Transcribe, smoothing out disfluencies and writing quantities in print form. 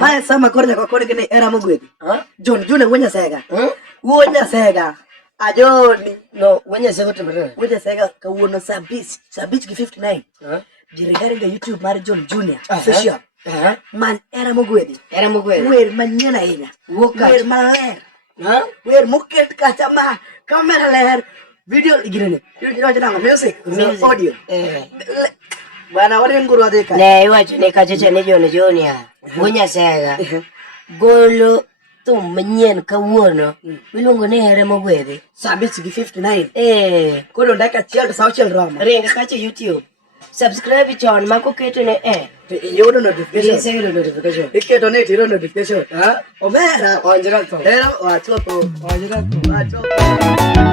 Hai sama kornya kok kene era mogwedhi. John June wenya sega. Wonya sega. Ajoni. No, wenya sega tumere. Wenya sega ka wono sabich ki 59. Dirigari ga YouTube mar John Junior. Official. Man era mogwedhi. Era mogwedhi. Wer manyena ina. Wer maler. Wer muket kaca ma kamera ler. Video igirene. Video jana music, audio. Bana wale nguru adeka. Ne iwacho ne kacha ne John Junior. Wonya sega. Golo tum manyien kawuono. Miluongo ni Hera Mogwedhi. Sabich gi 59. Kono ndaka chiel sauchiel roma. Ringa kacha YouTube. Subscribe chon mako keto ne Yudo notification. Yudo notification. Iketo ne tiro notification. Omera. Onjira to. Era wachopo. Onjira to. Wachopo.